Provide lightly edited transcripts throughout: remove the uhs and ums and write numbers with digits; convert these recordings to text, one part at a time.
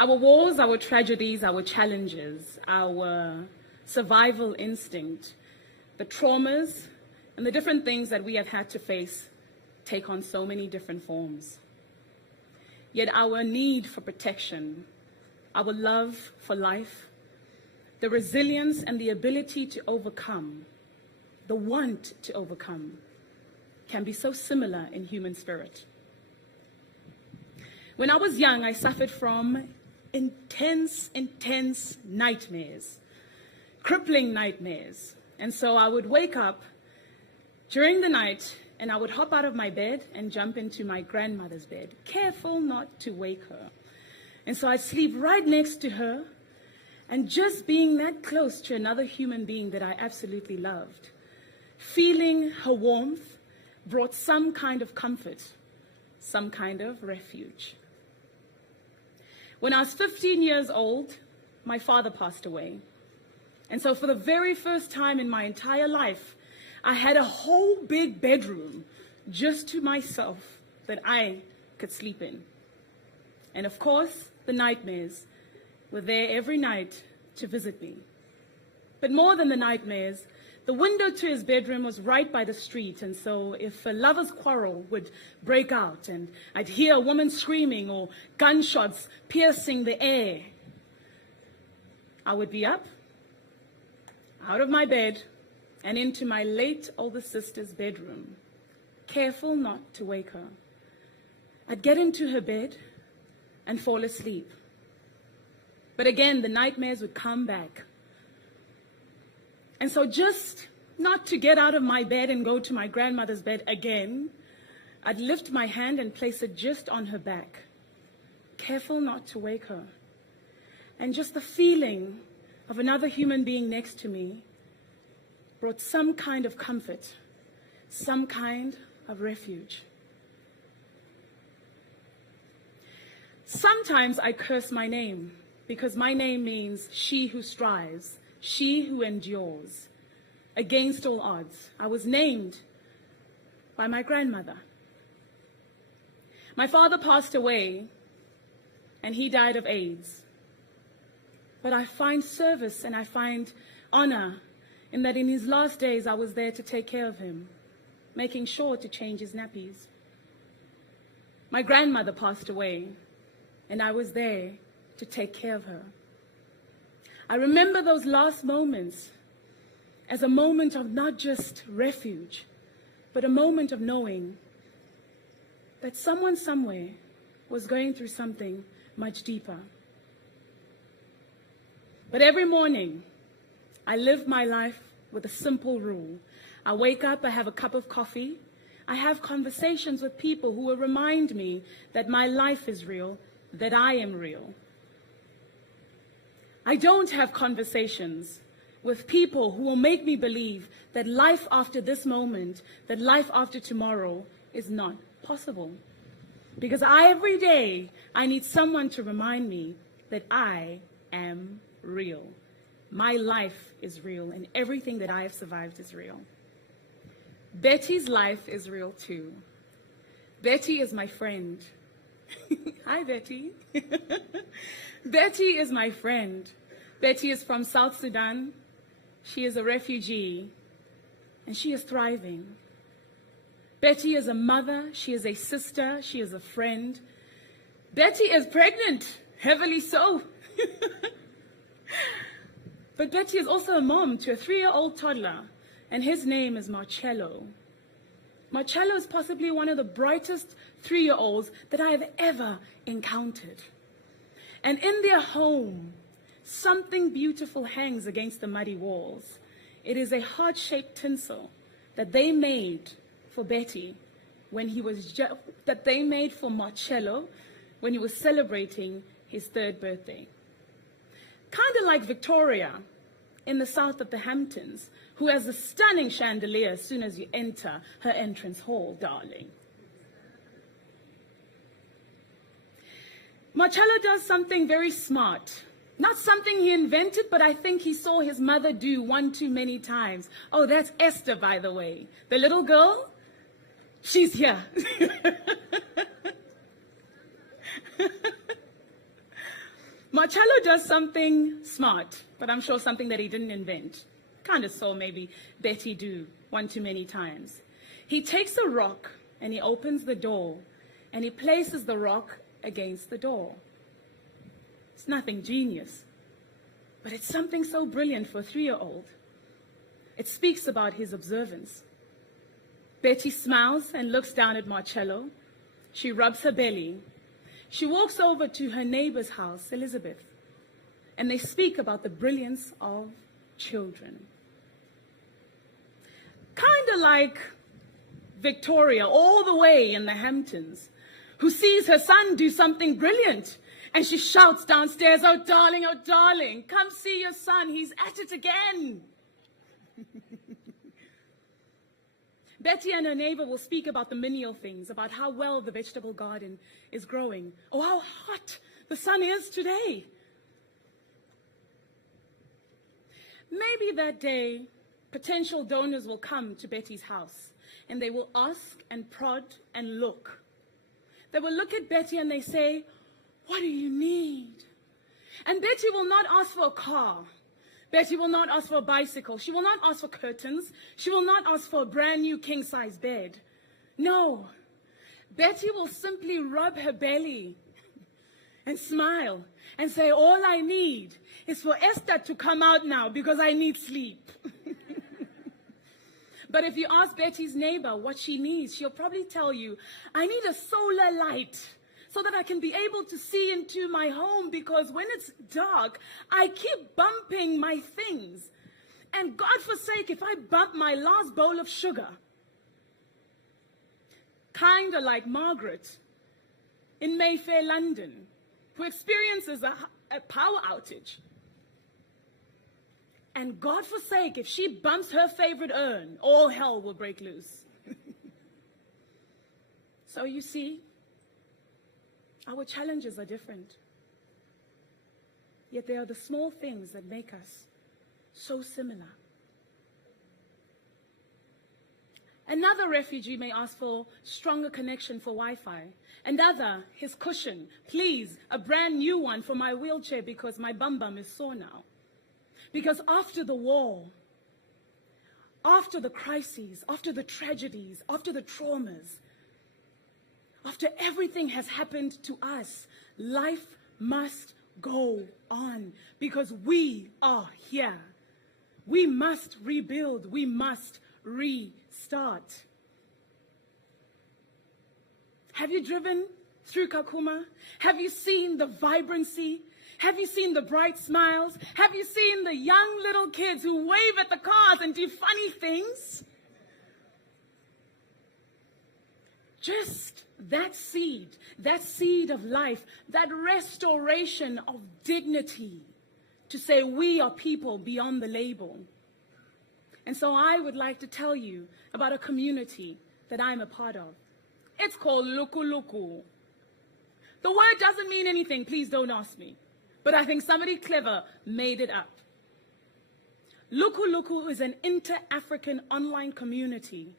Our wars, our tragedies, our challenges, our survival instinct, the traumas, and the different things that we have had to face take on so many different forms. Yet our need for protection, our love for life, the resilience and the ability to overcome, the want to overcome, can be so similar in human spirit. When I was young, I suffered from intense nightmares, crippling nightmares. And so I would wake up during the night and I would hop out of my bed and jump into my grandmother's bed, careful not to wake her. And so I'd sleep right next to her, and just being that close to another human being that I absolutely loved, feeling her warmth brought some kind of comfort, some kind of refuge. When I was 15 years old, my father passed away. And so for the very first time in my entire life, I had a whole big bedroom just to myself that I could sleep in. And of course, the nightmares were there every night to visit me. But more than the nightmares, the window to his bedroom was right by the street, and so if a lover's quarrel would break out and I'd hear a woman screaming or gunshots piercing the air, I would be up, out of my bed, and into my late older sister's bedroom, careful not to wake her. I'd get into her bed and fall asleep. But again, the nightmares would come back. And so just not to get out of my bed and go to my grandmother's bed again, I'd lift my hand and place it just on her back, careful not to wake her. And just the feeling of another human being next to me brought some kind of comfort, some kind of refuge. Sometimes I curse my name because my name means she who strives, she who endures, against all odds. I was named by my grandmother. My father passed away and he died of AIDS. But I find service and I find honor in that in his last days I was there to take care of him, making sure to change his nappies. My grandmother passed away and I was there to take care of her. I remember those last moments as a moment of not just refuge, but a moment of knowing that someone somewhere was going through something much deeper. But every morning, I live my life with a simple rule. I wake up, I have a cup of coffee, I have conversations with people who will remind me that my life is real, that I am real. I don't have conversations with people who will make me believe that life after this moment, that life after tomorrow is not possible. Because every day I need someone to remind me that I am real. My life is real and everything that I have survived is real. Betty's life is real too. Betty is my friend. Hi, Betty. Betty is my friend. Betty is from South Sudan. She is a refugee, and she is thriving. Betty is a mother. She is a sister. She is a friend. Betty is pregnant, heavily so. But Betty is also a mom to a 3-year-old toddler, and his name is Marcello. Marcello is possibly one of the brightest 3-year-olds that I have ever encountered. And in their home, something beautiful hangs against the muddy walls. It is a heart-shaped tinsel that they made for Betty when he was that they made for Marcello when he was celebrating his 3rd birthday. Kind of like Victoria in the south of the Hamptons, who has a stunning chandelier as soon as you enter her entrance hall, darling. Marcello does something very smart. Not something he invented, but I think he saw his mother do one too many times. Oh, that's Esther, by the way. The little girl, she's here. Marcello does something smart, but I'm sure something that he didn't invent. Kind of saw maybe Betty do one too many times. He takes a rock and he opens the door and he places the rock against the door. It's nothing genius, but it's something so brilliant for a 3-year-old. It speaks about his observance. Betty smiles and looks down at Marcello. She rubs her belly. She walks over to her neighbor's house, Elizabeth, and they speak about the brilliance of children. Kind of like Victoria, all the way in the Hamptons, who sees her son do something brilliant, and she shouts downstairs, oh darling, come see your son, he's at it again. Betty and her neighbor will speak about the menial things, about how well the vegetable garden is growing. Oh, how hot the sun is today. Maybe that day, potential donors will come to Betty's house, and they will ask and prod and look. They will look at Betty and they say, what do you need? And Betty will not ask for a car. Betty will not ask for a bicycle. She will not ask for curtains. She will not ask for a brand new king-size bed. No. Betty will simply rub her belly and smile and say, all I need is for Esther to come out now because I need sleep. But if you ask Betty's neighbor what she needs, she'll probably tell you, I need a solar light so that I can be able to see into my home, because when it's dark, I keep bumping my things. And God forsake if I bump my last bowl of sugar. Kind of like Margaret in Mayfair, London, who experiences a power outage. And God forsake if she bumps her favorite urn, all hell will break loose. So you see, our challenges are different. Yet they are the small things that make us so similar. Another refugee may ask for stronger connection for Wi-Fi. Another, his cushion. Please, a brand new one for my wheelchair because my bum is sore now. Because after the war, after the crises, after the tragedies, after the traumas, after everything has happened to us, life must go on because we are here. We must rebuild. We must restart. Have you driven through Kakuma? Have you seen the vibrancy? Have you seen the bright smiles? Have you seen the young little kids who wave at the cars and do funny things? Just that seed of life, that restoration of dignity to say we are people beyond the label. And so I would like to tell you about a community that I'm a part of. It's called Luku. The word doesn't mean anything, please don't ask me. But I think somebody clever made it up. Luku is an inter-African online community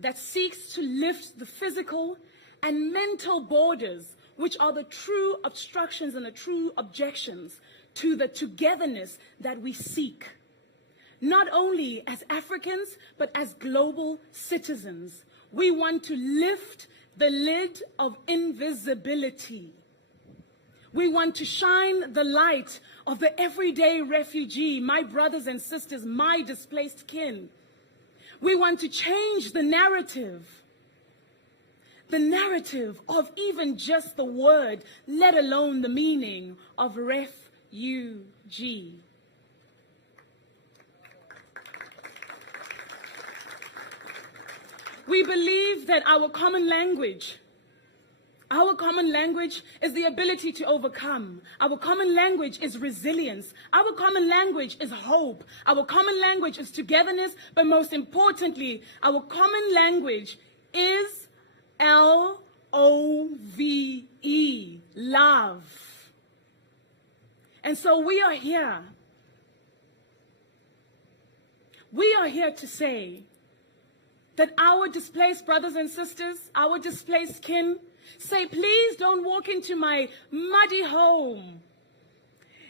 that seeks to lift the physical and mental borders, which are the true obstructions and the true objections to the togetherness that we seek. Not only as Africans, but as global citizens. We want to lift the lid of invisibility. We want to shine the light of the everyday refugee, my brothers and sisters, my displaced kin. We want to change the narrative of even just the word, let alone the meaning of refugee. We believe that our common language is the ability to overcome. Our common language is resilience. Our common language is hope. Our common language is togetherness. But most importantly, our common language is L-O-V-E, love. And so we are here. We are here to say that our displaced brothers and sisters, our displaced kin, say, please don't walk into my muddy home.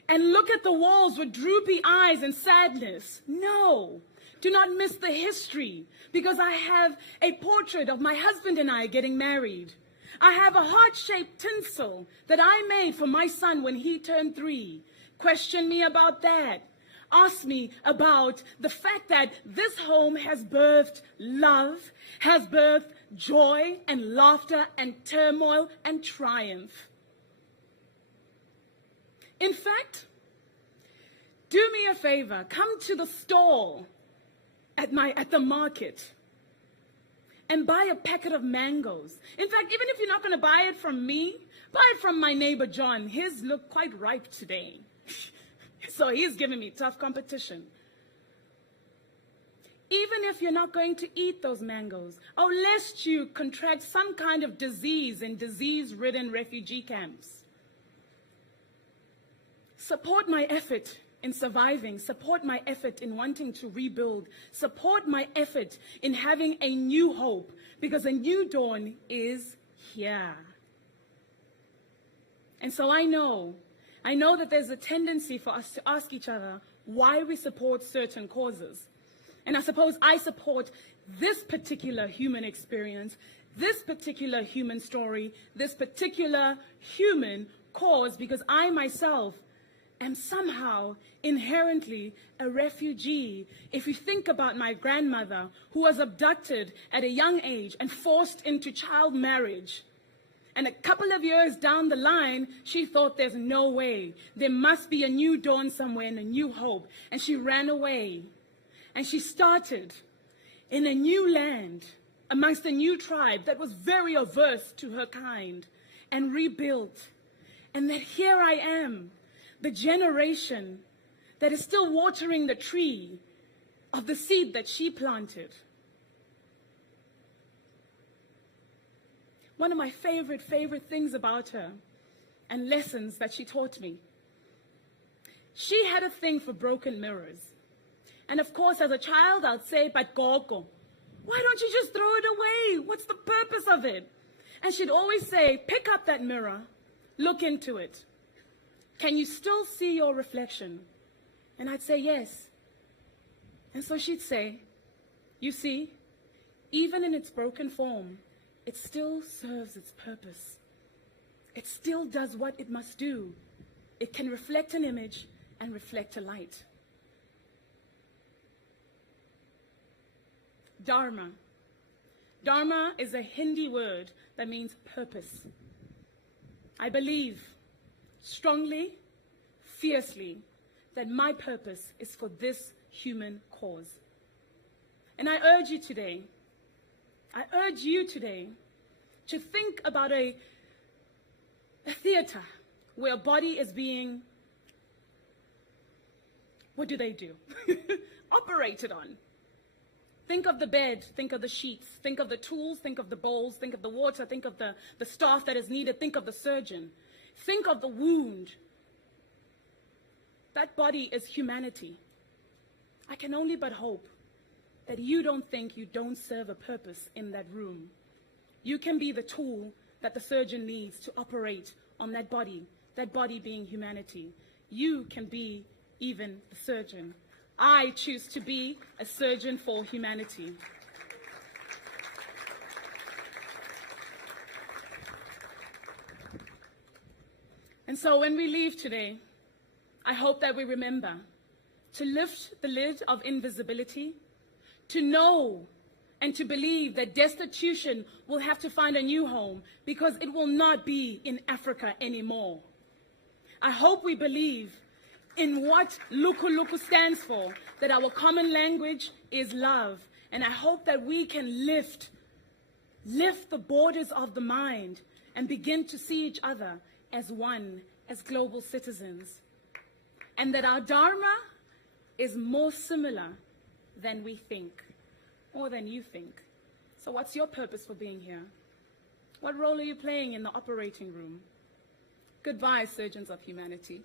and look at the walls with droopy eyes and sadness. No, do not miss the history, because I have a portrait of my husband and I getting married. I have a heart-shaped tinsel that I made for my son when he turned 3. Question me about that. Ask me about the fact that this home has birthed love, has birthed joy and laughter and turmoil and triumph. In fact, do me a favor, come to the stall at the market and buy a packet of mangoes. In fact, even if you're not going to buy it from me, buy it from my neighbor John. His look quite ripe today. So he's giving me tough competition. Even if you're not going to eat those mangoes, or lest you contract some kind of disease in disease-ridden refugee camps, support my effort in surviving, support my effort in wanting to rebuild, support my effort in having a new hope, because a new dawn is here. And so I know that there's a tendency for us to ask each other why we support certain causes. And I suppose I support this particular human experience, this particular human story, this particular human cause, because I myself am somehow inherently a refugee. If you think about my grandmother, who was abducted at a young age and forced into child marriage, and a couple of years down the line, she thought there's no way. There must be a new dawn somewhere and a new hope. And she ran away. And she started in a new land amongst a new tribe that was very averse to her kind, and rebuilt. And that here I am, the generation that is still watering the tree of the seed that she planted. One of my favorite things about her, and lessons that she taught me, she had a thing for broken mirrors. And of course, as a child, I'd say, but Gogo, why don't you just throw it away? What's the purpose of it? And she'd always say, pick up that mirror, look into it. Can you still see your reflection? And I'd say, yes. And so she'd say, you see, even in its broken form, it still serves its purpose. It still does what it must do. It can reflect an image and reflect a light. Dharma. Dharma is a Hindi word that means purpose. I believe strongly, fiercely, that my purpose is for this human cause. And I urge you today to think about a theater where a body is being, what do? Operated on. Think of the bed, think of the sheets, think of the tools, think of the bowls, think of the water, think of the staff that is needed, think of the surgeon. Think of the wound. That body is humanity. I can only but hope that you don't think you don't serve a purpose in that room. You can be the tool that the surgeon needs to operate on that body being humanity. You can be even the surgeon. I choose to be a surgeon for humanity. And so when we leave today, I hope that we remember to lift the lid of invisibility, to know and to believe that destitution will have to find a new home, because it will not be in Africa anymore. I hope we believe in what Luku Luku stands for, that our common language is love. And I hope that we can lift the borders of the mind and begin to see each other as one, as global citizens. And that our Dharma is more similar than we think, or than you think. So what's your purpose for being here? What role are you playing in the operating room? Goodbye, surgeons of humanity.